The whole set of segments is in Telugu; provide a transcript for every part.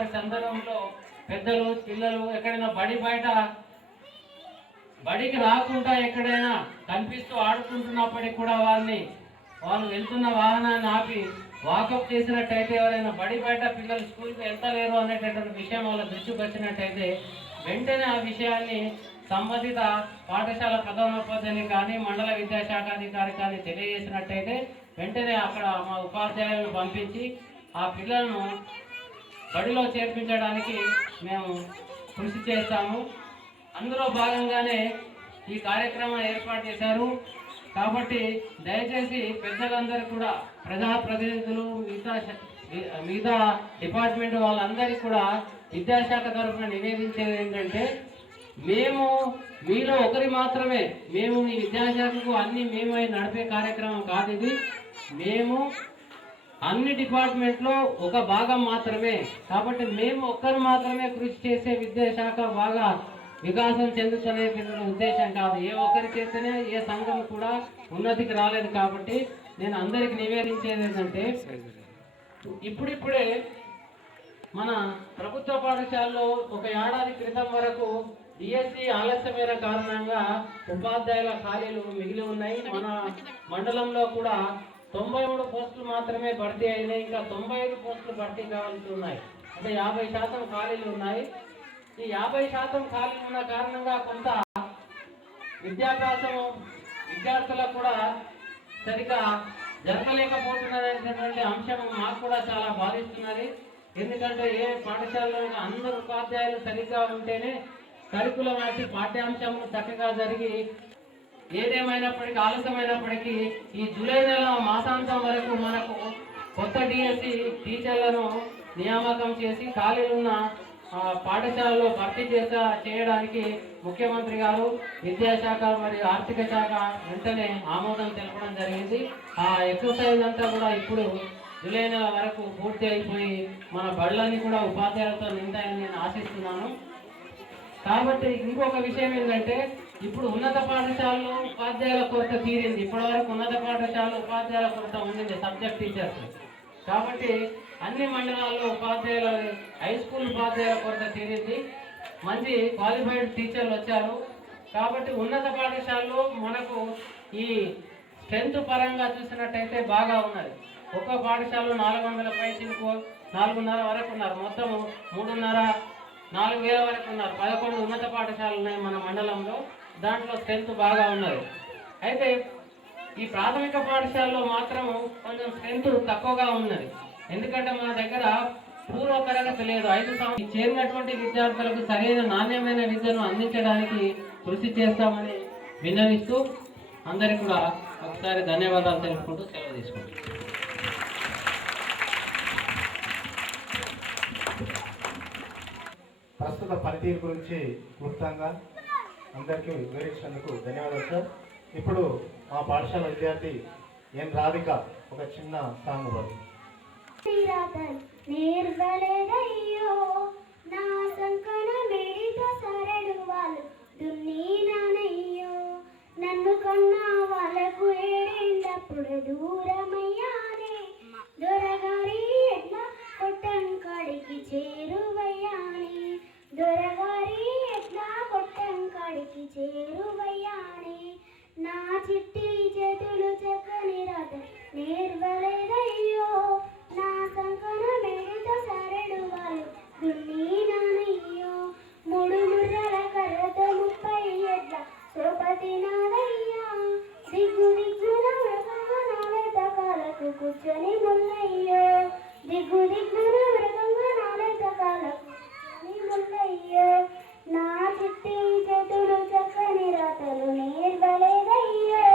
వారి సందర్భంలో పెద్దలు పిల్లలు ఎక్కడైనా బడికి రాకుండా ఎక్కడైనా కనిపిస్తూ ఆడుకుంటున్నప్పటికీ కూడా వాళ్ళు వెళ్తున్న వాహనాన్ని ఆపి వాకప్ చేసినట్టయితే, ఎవరైనా బయట పిల్లలు స్కూల్కి వెళ్తలేరు అనేటటువంటి విషయం వాళ్ళ దృష్టికి వచ్చినట్టయితే వెంటనే ఆ విషయాన్ని సంబంధిత పాఠశాల ప్రధానోపాధ్యాయుని కానీ మండల విద్యాశాఖాధికారి కానీ తెలియజేసినట్టయితే వెంటనే అక్కడ మా ఉపాధ్యాయులను పంపించి ఆ పిల్లలను బడిలో చేర్పించడానికి మేము కృషి చేస్తాము. అందులో భాగంగానే ఈ కార్యక్రమం ఏర్పాటు చేశారు. కాబట్టి దయచేసి పెద్దలందరూ కూడా, ప్రజాప్రతినిధులు, మిగతా డిపార్ట్మెంట్ వాళ్ళందరికీ కూడా విద్యాశాఖ తరఫున నివేదించేది ఏంటంటే, మీలో ఒకరి మాత్రమే మేము మీ విద్యాశాఖకు అన్ని మేమై నడిపే కార్యక్రమం కాదు ఇది. మేము అన్ని డిపార్ట్మెంట్లో ఒక భాగం మాత్రమే. కాబట్టి మేము ఒక్కరు మాత్రమే కృషి చేసే విద్యాశాఖ బాగా వికాసం చెందుతునే ఉద్దేశం కాదు. ఏ ఒక్కరి చేస్తేనే ఏ సంఘం కూడా ఉన్నతికి రాలేదు. కాబట్టి నేను అందరికి నివేదించేది ఏంటంటే, ఇప్పుడిప్పుడే మన ప్రభుత్వ పాఠశాలలో ఒక ఏడాది క్రితం వరకు డిఎస్సి ఆలస్యమైన కారణంగా ఉపాధ్యాయుల ఖాళీలు మిగిలి ఉన్నాయి. మన మండలంలో కూడా 93 పోస్టులు మాత్రమే భర్తీ అయినాయి. ఇంకా 95 పోస్టులు భర్తీ కావాల్సి ఉన్నాయి. అంటే 50% ఖాళీలు ఉన్నాయి. ఈ 50% ఖాళీలు ఉన్న కారణంగా కొంత విద్యార్థులకు కూడా సరిగా జరగలేకపోతున్నటువంటి అంశం మాకు కూడా చాలా బాధిస్తున్నది. ఎందుకంటే ఏ పాఠశాలలో అందరు ఉపాధ్యాయులు సరిగ్గా ఉంటేనే కరికులం వచ్చి పాఠ్యాంశము చక్కగా జరిగి, ఏదేమైనప్పటికీ ఆలస్యమైనప్పటికీ ఈ జూలై నెల మాసాంతం వరకు మనకు కొత్త డిఎస్సి టీచర్లను నియామకం చేసి ఖాళీలున్న పాఠశాలలో భర్తీ చేయడానికి ముఖ్యమంత్రి గారు, విద్యాశాఖ మరియు ఆర్థిక శాఖ వెంటనే ఆమోదం తెలపడం జరిగింది. ఆ ఎక్సర్సైజ్ అంతా కూడా ఇప్పుడు జూలై నెల వరకు పూర్తి అయిపోయి మన బళ్ళని కూడా ఉపాధ్యాయులతో నిండాయని నేను ఆశిస్తున్నాను. కాబట్టి ఇంకొక విషయం ఏంటంటే, ఇప్పుడు ఉన్నత పాఠశాలలో ఉపాధ్యాయుల కొరత తీరింది. ఇప్పటివరకు ఉన్నత పాఠశాలలో ఉపాధ్యాయుల కొరత ఉండింది, సబ్జెక్ట్ టీచర్స్. కాబట్టి అన్ని మండలాల్లో హై స్కూల్ ఉపాధ్యాయుల కొరత తీరింది. మంచి క్వాలిఫైడ్ టీచర్లు వచ్చారు. కాబట్టి ఉన్నత పాఠశాలలో మనకు ఈ స్ట్రెంత్ పరంగా చూసినట్టయితే బాగా ఉన్నది. ఒక్క పాఠశాలలో 400 పైచిలకు 4,500 వరకు ఉన్నారు. మొత్తం 3,500-4,000 వరకు ఉన్నారు. 11 ఉన్నత పాఠశాలలు ఉన్నాయి మన మండలంలో. దాంట్లో స్ట్రెంత్ బాగా ఉన్నది. అయితే ఈ ప్రాథమిక పాఠశాలలో మాత్రం కొంచెం స్ట్రెంత్ తక్కువగా ఉన్నది. ఎందుకంటే మన దగ్గర పూర్వ తరగతి లేదు. 5 సంవత్సరాలు చేరినటువంటి విద్యార్థులకు సరైన నాణ్యమైన విద్యను అందించడానికి కృషి చేస్తామని విన్నవిస్తూ అందరికీ కూడా ఒకసారి ధన్యవాదాలు తెలుపుకుంటూ సెలవు తీసుకుంటాం. ప్రస్తుత పనితీరు గురించి క్లుప్తంగా అందరికీ వివరించినందుకు ధన్యవాదాలు సార్. ఇప్పుడు మా పాఠశాల విద్యార్థి ఎన్ రాధిక ఒక చిన్న సాంగ్ పాడు. నిర్వలేదయ్యో నా సంకన మెడితో సరడు వాళ్ళు దున్నీనయ్యో, నన్ను కన్నా వాళ్ళకు ఏడేళ్ళప్పుడు దూరమయ్యానే, దొరగారి ఎట్లా కొట్టం కాడికి చేరువయ్యానే, దొరగారి ఎట్లా కొట్టం కాడికి చేరువయ్యానే, నా చిట్టి చేతులు చక్కని రాత నేర్వలేదయ్యో, నా సంకన మెడితో సరడు వాళ్ళు దున్నీనయ్యో, 3 ముర్రల కర్రతో 30 ఎడ్ల సోపతి నాదయ్యా, దిగ్గు దిగ్గున మృగంగా నాలెత కాలకు కూర్చొని ముల్లయ్యో, దిగ్గు దిగ్గున మృగంగా నాలెత కాలకు కూర్చొని ముల్లయ్యో, నా చిట్టి చేతులు చక్కని రాతలు నేర్వలేదయ్యో.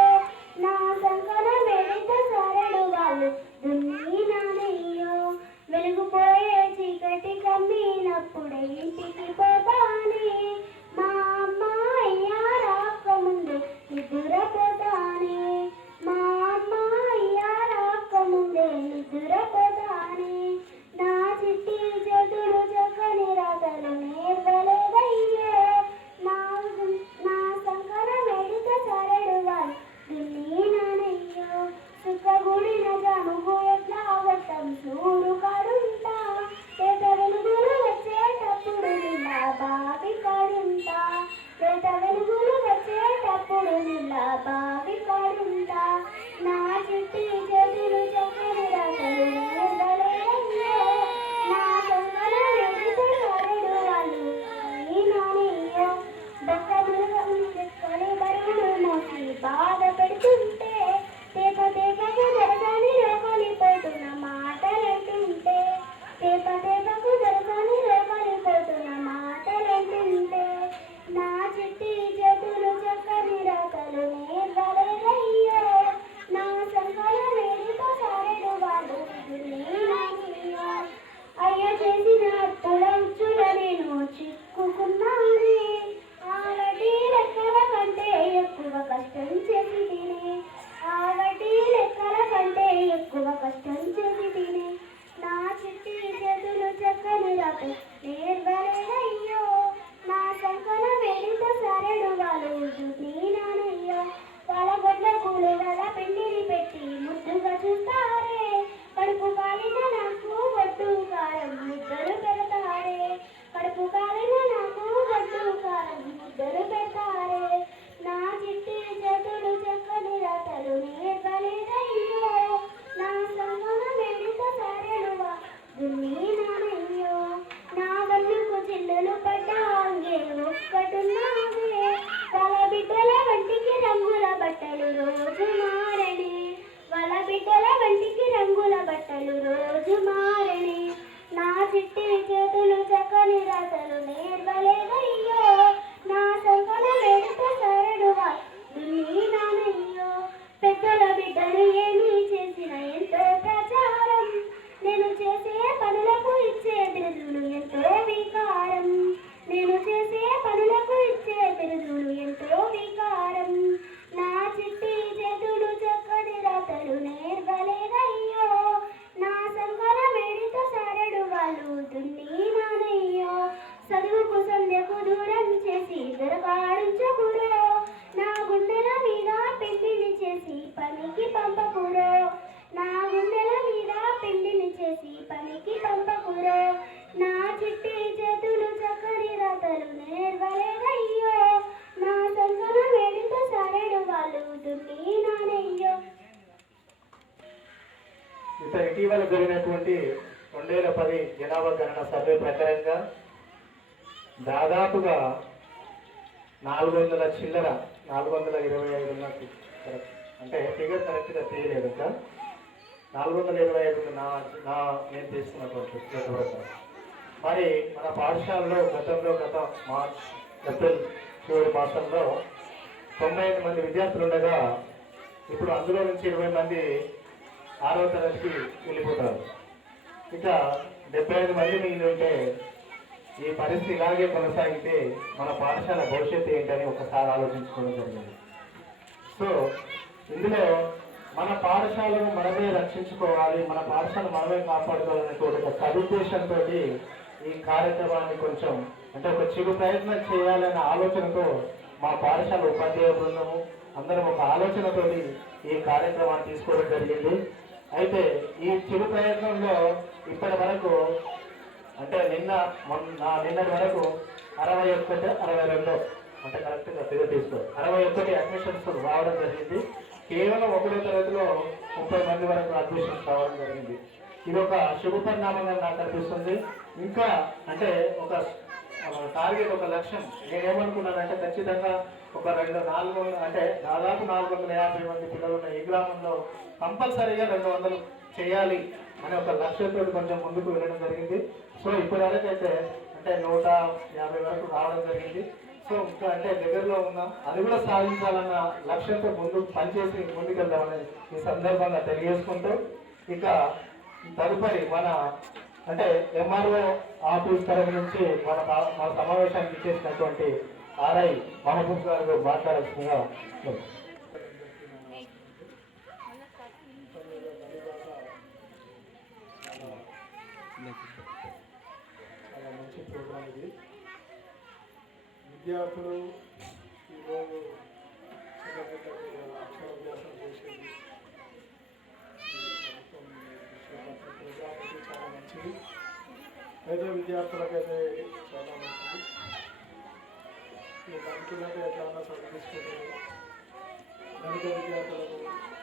కాడించకురో, నా గుండెల మీద పిండిని చేసి పనికి పంపకురో, నా గుండెల మీద పిండిని చేసి పనికి పంపకురో, నా చిట్టి చేతులు చక్కని రాతలు నేర్వలేదయ్యో, నా సంగన వేడితో సరైన వాళ్ళు దున్ని నానయ్యో. ఇటీవల జరిగినటువంటి 2010 జనాభా గణన సర్వే ప్రకారంగా దాదాపుగా 400 చిల్లర 425 ఉన్నట్టు కరెక్ట్, అంటే ఫిగర్ కరెక్ట్గా తెలియలేదు ఇంకా 425 నేను తీసుకున్నటువంటి ప్రకారం. మరి మన పాఠశాలలో గత మార్చ్ ఏప్రిల్ చివరి మాసంలో 98 మంది విద్యార్థులు ఉండగా ఇప్పుడు అందులో నుంచి 20 మంది 6వ తరగతికి వెళ్ళిపోతారు. ఇక 75 మంది మిగిలి ఉంటే ఈ పరిస్థితి ఇలాగే కొనసాగితే మన పాఠశాల భవిష్యత్తు ఏంటని ఒకసారి ఆలోచించుకోవడం జరిగింది. సో ఇందులో మన పాఠశాలను మనమే రక్షించుకోవాలి, మన పాఠశాల మనమే కాపాడుకోవాలనే ఒక సదుద్దేశంతో ఈ కార్యక్రమాన్ని కొంచెం అంటే ఒక చిరు ప్రయత్నం చేయాలనే ఆలోచనతో మా పాఠశాల ఉపాధ్యాయ బృందము అందరం ఒక ఆలోచనతో ఈ కార్యక్రమాన్ని తీసుకోవడం జరిగింది. అయితే ఈ చిరు ప్రయత్నంలో ఇప్పటి వరకు అంటే నిన్నటి వరకు 61, 62 అంటే కరెక్ట్గా ఫిగర్ తీసుకో 61 అడ్మిషన్స్ రావడం జరిగింది. కేవలం 1వ తరగతిలో 30 మంది వరకు అడ్మిషన్స్ రావడం జరిగింది. ఇది ఒక శుభ పరిణామంగా నాకు అనిపిస్తుంది. ఇంకా అంటే ఒక టార్గెట్, ఒక లక్ష్యం నేనేమనుకున్నానంటే ఖచ్చితంగా ఒక 400 అంటే దాదాపు 450 మంది పిల్లలు ఉన్న ఈ గ్రామంలో కంపల్సరీగా 200 చేయాలి అనే ఒక లక్ష్యంతో కొంచెం ముందుకు వెళ్ళడం జరిగింది. సో ఇప్పటివరకు అయితే అంటే 150 వరకు రావడం జరిగింది. సో ఇంకా అంటే దగ్గరలో ఉన్నాం, అది కూడా సాధించాలన్న లక్ష్యంతో పనిచేసి ముందుకెళ్దామని ఈ సందర్భంగా తెలియజేసుకుంటూ ఇక తదుపరి మన అంటే ఎంఆర్ఓ ఆఫీస్ తరఫు నుంచి మన సమావేశానికి ఇచ్చేసినటువంటి ఆర్ఐ మహబూబ్ గారు మాట్లాడాల్సిందిగా చాలా మంచి ప్రోగ్రామ్ ఇది. విద్యార్థులు ఈరోజు అక్షరాభ్యాసం చేసేది ప్రోగ్రామ్ అయితే చాలా మంచిది. పేద విద్యార్థులకైతే చాలా మంచిది. ధనికులైతే ఎట్లా చదివించుకుంటారు, ధనిక విద్యార్థులకు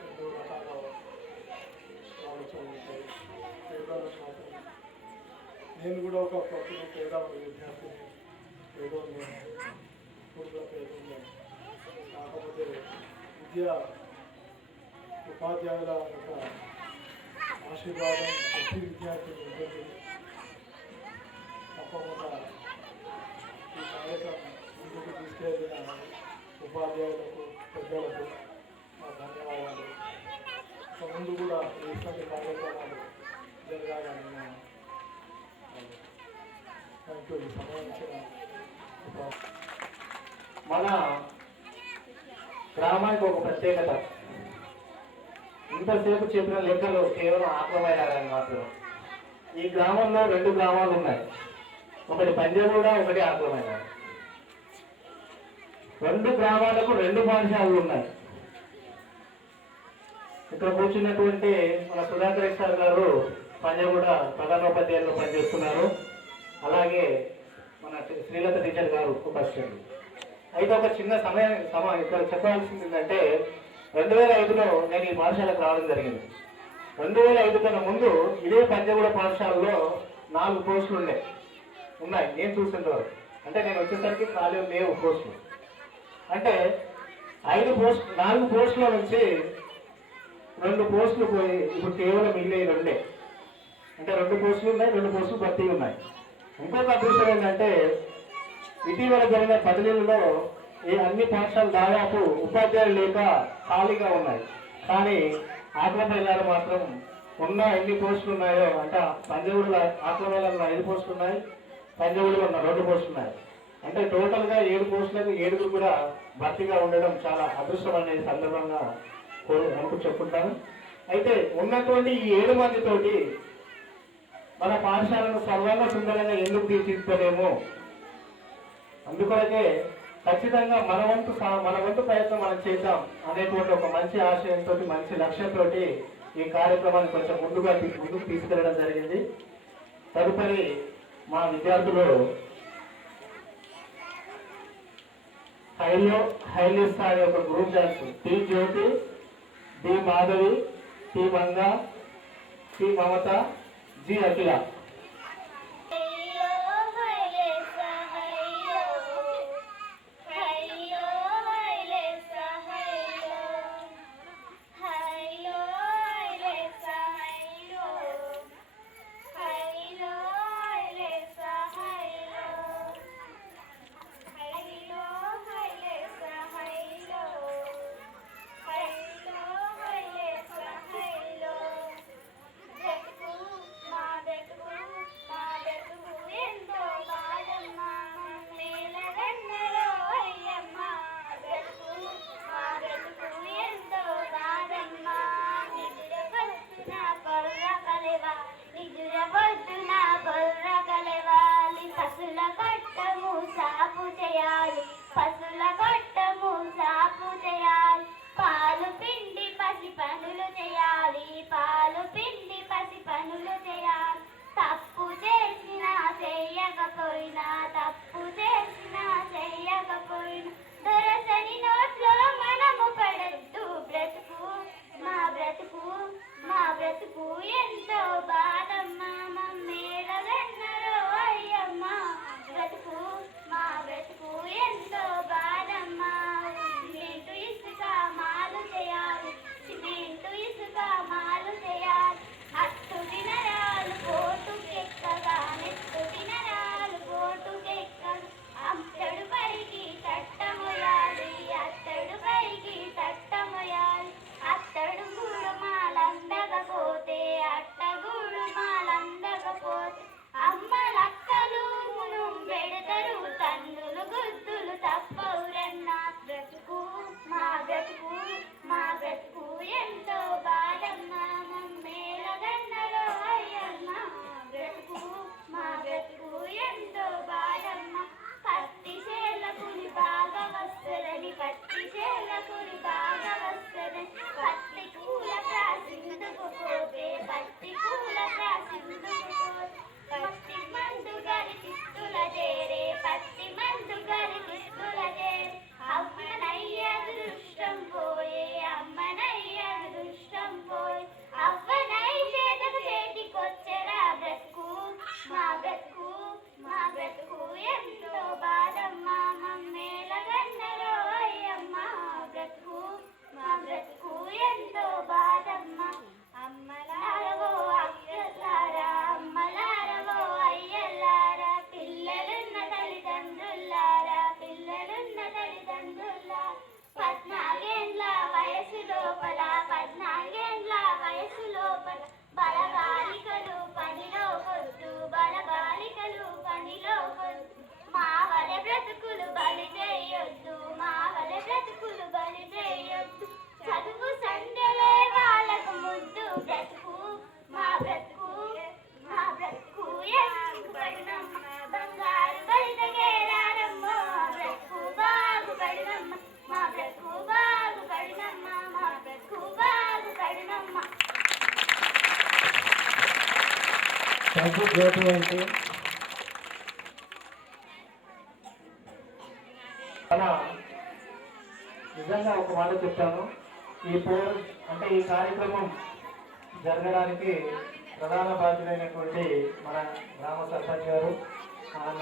ఎన్నో రకాల ఆలోచనలు ఉంటాయి. పేదలకు మాత్రం నేను కూడా ఒకప్పుడు పేదవాడి విద్యార్థిని, పేదోళ్ళు కూడా పేదోళ్ళు. కాకపోతే విద్యా ఉపాధ్యాయుల యొక్క ఆశీర్వాదం ప్రతి విద్యార్థిని ఉంటుంది. తప్పకుండా ఈ కార్యక్రమం ముందుకు తీసుకెళ్ళిన ఉపాధ్యాయులకు, పెద్దలకు మా ధన్యవాదాలు. ముందు కూడా ఇటువంటి కార్యక్రమాలు జరగాలని ఈ సమయం ఇచ్చిన మన గ్రామానికి ఒక ప్రత్యేకత. ఇంతసేపు చెప్పిన లెక్కలు కేవలం ఆక్రమయ్యారని మాత్రం. ఈ గ్రామంలో 2 గ్రామాలు ఉన్నాయి, ఒకటి పంజగూడ, ఒకటి ఆక్రమైన. 2 గ్రామాలకు 2 పాఠశాలలు ఉన్నాయి. ఇక్కడ కూర్చున్నటువంటి మన సుధాకర్ సార్ గారు పంజగూడ ప్రధానోపాధ్యాయులుగా పనిచేస్తున్నారు. అలాగే మన శ్రీలత టీచర్ గారు ఉపస్థితులు. అయితే ఒక చిన్న ఇక్కడ చెప్పాల్సింది ఏంటంటే 2005లో నేను ఈ పాఠశాలకు రావడం జరిగింది. 2005 కన్నా ముందు ఇదే పంజగూడ పాఠశాలలో 4 పోస్టులు ఉన్నాయి నేను చూసినంతవరకు. అంటే నేను వచ్చేసరికి ఖాళీ లేవు పోస్టులు. అంటే 4 పోస్టుల నుంచి 2 పోస్టులు పోయి ఇప్పుడు కేవలం మిగిలిన 2. అంటే 2 పోస్టులు ఉన్నాయి, 2 పోస్టులు భర్తీ ఉన్నాయి. ఇంకొక అదృష్టం ఏంటంటే ఇటీవల జరిగిన బదిలీలలో ఈ అన్ని పాఠశాలలు దాదాపు ఉపాధ్యాయులు లేక ఖాళీగా ఉన్నాయి. కానీ ఆక్రమణలో మాత్రం ఉన్న ఎన్ని పోస్టులు ఉన్నాయో అంటే పంజగూడలో ఆక్రమణలో 5 పోస్టులు ఉన్నాయి, పంజగూడలో ఉన్న 2 పోస్టులు ఉన్నాయి. అంటే టోటల్గా 7 పోస్టులకు 7 కూడా భర్తీగా ఉండడం చాలా అదృష్టం అనేది సందర్భంగా చెప్పుకుంటాను. అయితే ఉన్నటువంటి ఈ 7 మందితోటి మన పాఠశాలను సర్వంగా సుందరంగా ఎందుకు తీర్చిదిద్దలేము, అందుకొరకే ఖచ్చితంగా మన వంతు ప్రయత్నం మనం చేద్దాం అనేటువంటి ఒక మంచి ఆశయంతో మంచి లక్ష్యంతో ఈ కార్యక్రమాన్ని కొంచెం ముందుకు తీసుకెళ్లడం జరిగింది. తదుపరి మా విద్యార్థులు హైలిస్తా అనే ఒక group dance T Jyothi, D Madhavi, T Manga, T Mamata, G Akhila. పసుల కొట్టము సాపు చేయాలి, పాలు పిండి పసి పనులు చేయాలి, పాలు పిండి పసి పనులు చేయాలి. తప్పు చేసినా చెయ్యకపోయినా, తప్పు చేసినా చెయ్యకపోయినా దొరసని నోట్లో మనము పడద్దు. బ్రతుకు మా బ్రతుకు మా బ్రతుకు ఎంతో బాధమ్మా, మమ్మేలగన్నరో అయ్యమ్మ. బ్రతుకు మా బ్రతుకు ఎంతో బాధమ్మా. సిమెంటు ఇసుక మాలు చేయాలి, సిమెంటు ఇసుక మాలు చేయాలి. అట్టు దినరాలు పోటుకెక్కగా, నెట్టు దినరాలు పోటుకెక్కగా అత్తడు పైకి తట్టమొయాలి, అత్తడు పైకి తట్టమొయాలి. అత్తడు గూడు మాలందకపోతే, అట్టగూడు మాలందకపోతే అమ్మలక్కలు పెడతారు, తన్నులు గుద్దులు తప్పవురన్నా. బ్రతుకు మా బ్రతుకు మా బ్రతుకు ఎంతో బాధమ్మా, మమ్మేలగన్నరో అయ్యమ్మ. బ్రతుకు మా బ్రతుకు ఎంతో బాధమ్మా. పత్తి చేలకుని బాగా వస్తుందని, పత్తి చేలకుని బాగా వస్తుందని పత్తి కూల ప్రాసిందుకు పోతే, పత్తి కూల ప్రాసిందుకు పోతే పత్తి మందు గారి కిస్తుల చేరే, పత్తి మందు గారి కిస్తుల చేరే. అమ్మనయ్య దృష్టం పోయే, అమ్మనయ్య దృష్టం పోయే. అవ్వనై చేతకు చేతికొచ్చరా. బ్రతుకు మా బ్రతుకు మా బ్రతుకు ఎంతో బాధమ్మా, మమ్మేలగన్నరో అయ్యమ్మ. బ్రతుకు మా బ్రతుకు ఎంతో బాధమ్మా. అమ్మలారవో అక్కలారా, అమ్మలారవో అయ్యలారా, పిల్లలున్న తల్లిదండ్రులారా, పిల్లలున్న తల్లిదండ్రులారా. 14 వయసు లోపల, 14 వయసు లోపల బలబాలికలు పనిలో కొద్దు, బలబాలికలు పనిలో కొద్దు. మా వలె బ్రతుకులు బలి చేయొద్దు, మా వలె బ్రతుకులు బలి చేయొద్దు. చదువు సంధ్యలే వాళ్ళకు ముద్దు. బ్రతుకు మా బ్రతుకు మా బ్రతుకు ఎందుకు పడినమ్మ, బంగారు బలితగేరారమ్మ. బ్రతుకు బాగుపడినమ్మ, మా బ్రతుకు బాగుపడినమ్మ, మా బ్రతుకు బాగుపడినమ్మ. జ్యోతి అంటే నిజంగా ఒక మాట చెప్తాను. ఈ కార్యక్రమం జరగడానికి ప్రధాన బాధ్యులైనటువంటి మన గ్రామ సర్పంచ్ గారు, మన